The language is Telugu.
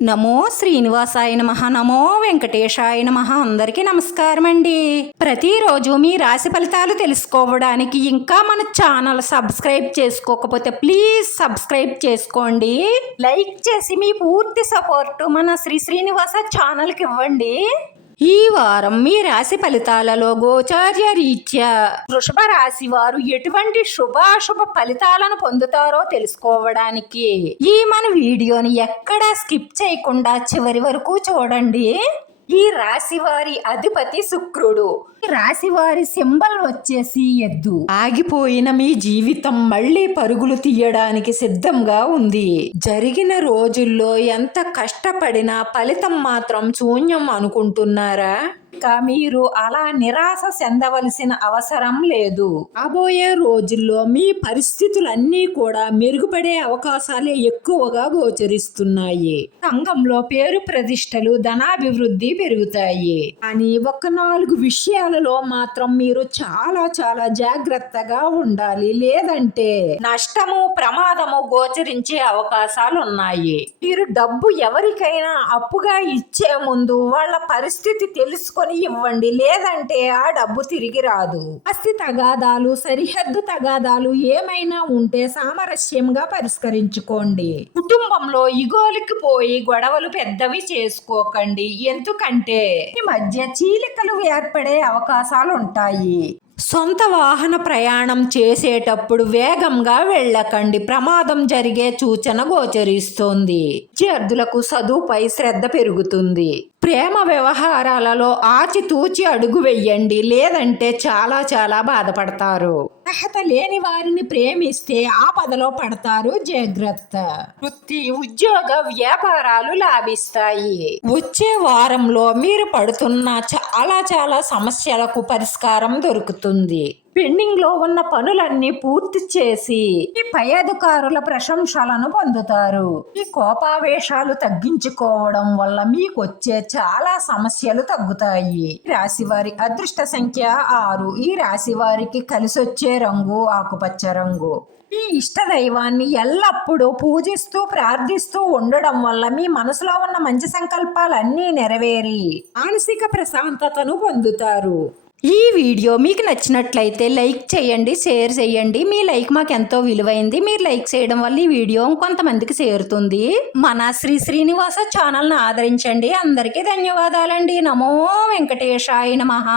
నమో శ్రీనివాసాయ నమః. నమో వెంకటేశాయ నమః. అందరికీ నమస్కారం అండి. ప్రతిరోజు మీ రాశి ఫలితాలు తెలుసుకోవడానికి ఇంకా మన ఛానల్ సబ్స్క్రైబ్ చేసుకోకపోతే ప్లీజ్ సబ్స్క్రైబ్ చేసుకోండి. లైక్ చేసి మీ పూర్తి సపోర్ట్ మన శ్రీనివాస ఛానల్కి ఇవ్వండి. ఈ వారం మీ రాశి ఫలితాలలో గోచార్య రీత్యా వృషభ రాశి వారు ఎటువంటి శుభాశుభ ఫలితాలను పొందుతారో తెలుసుకోవడానికి ఈ మన వీడియోని ఎక్కడా స్కిప్ చేయకుండా చివరి వరకు చూడండి. ఈ రాశి వారి అధిపతి శుక్రుడు. ఈ రాశి వారి సింబల్ వచ్చేసి ఎద్దు. ఆగిపోయిన మీ జీవితం మళ్ళీ పరుగులు తీయడానికి సిద్ధంగా ఉంది. జరిగిన రోజుల్లో ఎంత కష్టపడినా ఫలితం మాత్రం శూన్యం అనుకుంటున్నారా? మీరు అలా నిరాశ చెందవలసిన అవసరం లేదు. రాబోయే రోజుల్లో మీ పరిస్థితులన్నీ కూడా మెరుగుపడే అవకాశాలే ఎక్కువగా గోచరిస్తున్నాయి. సంఘంలో పేరు ప్రతిష్టలు, ధనాభివృద్ధి పెరుగుతాయి. కానీ ఒక 4 విషయాలలో మాత్రం మీరు చాలా చాలా జాగ్రత్తగా ఉండాలి. లేదంటే నష్టము, ప్రమాదము గోచరించే అవకాశాలు ఉన్నాయి. మీరు డబ్బు ఎవరికైనా అప్పుగా ఇచ్చే ముందు వాళ్ళ పరిస్థితి తెలుసుకొని ఇవ్వండి. లేదంటే ఆ డబ్బు తిరిగి రాదు. ఆస్తి తగాదాలు, సరిహద్దు తగాదాలు ఏమైనా ఉంటే సామరస్యంగా పరిష్కరించుకోండి. కుటుంబంలో ఇగోలికి పోయి గొడవలు పెద్దవి చేసుకోకండి. ఎందుకంటే ఈ మధ్య చీలికలు ఏర్పడే అవకాశాలు ఉంటాయి. సొంత వాహన ప్రయాణం చేసేటప్పుడు వేగంగా వెళ్ళకండి. ప్రమాదం జరిగే సూచన గోచరిస్తోంది. విద్యార్థులకు చదువుపై శ్రద్ధ పెరుగుతుంది. ప్రేమ వ్యవహారాలలో ఆచితూచి అడుగు వెయ్యండి. లేదంటే చాలా చాలా బాధపడతారు. అర్హత లేని వారిని ప్రేమిస్తే ఆపదలో పడతారు. జాగ్రత్త. వృత్తి, ఉద్యోగ, వ్యాపారాలు లాభిస్తాయి. వచ్చే వారంలో మీరు పడుతున్న చాలా చాలా సమస్యలకు పరిష్కారం దొరుకుతుంది. పెండింగ్ లో ఉన్న పనులన్నీ పూర్తి చేసి ఈ పై అధికారుల ప్రశంసలను పొందుతారు. ఈ కోపావేశాలు తగ్గించుకోవడం వల్ల మీకు వచ్చే చాలా సమస్యలు తగ్గుతాయి. రాశి వారి అదృష్ట సంఖ్య 6. ఈ రాశి వారికి కలిసొచ్చే రంగు ఆకుపచ్చ రంగు. ఈ ఇష్ట దైవాన్ని ఎల్లప్పుడూ పూజిస్తూ ప్రార్థిస్తూ ఉండడం వల్ల మీ మనసులో ఉన్న మంచి సంకల్పాలన్నీ నెరవేరి మానసిక ప్రశాంతతను పొందుతారు. ఈ వీడియో మీకు నచ్చినట్లయితే లైక్ చేయండి, షేర్ చేయండి. మీ లైక్ మాకు ఎంతో విలువైంది. మీరు లైక్ చేయడం వల్ల ఈ వీడియో కొంతమందికి చేరుతుంది. మన శ్రీనివాస ఛానల్ని ఆదరించండి. అందరికీ ధన్యవాదాలండి. నమో వెంకటేశాయ నమః.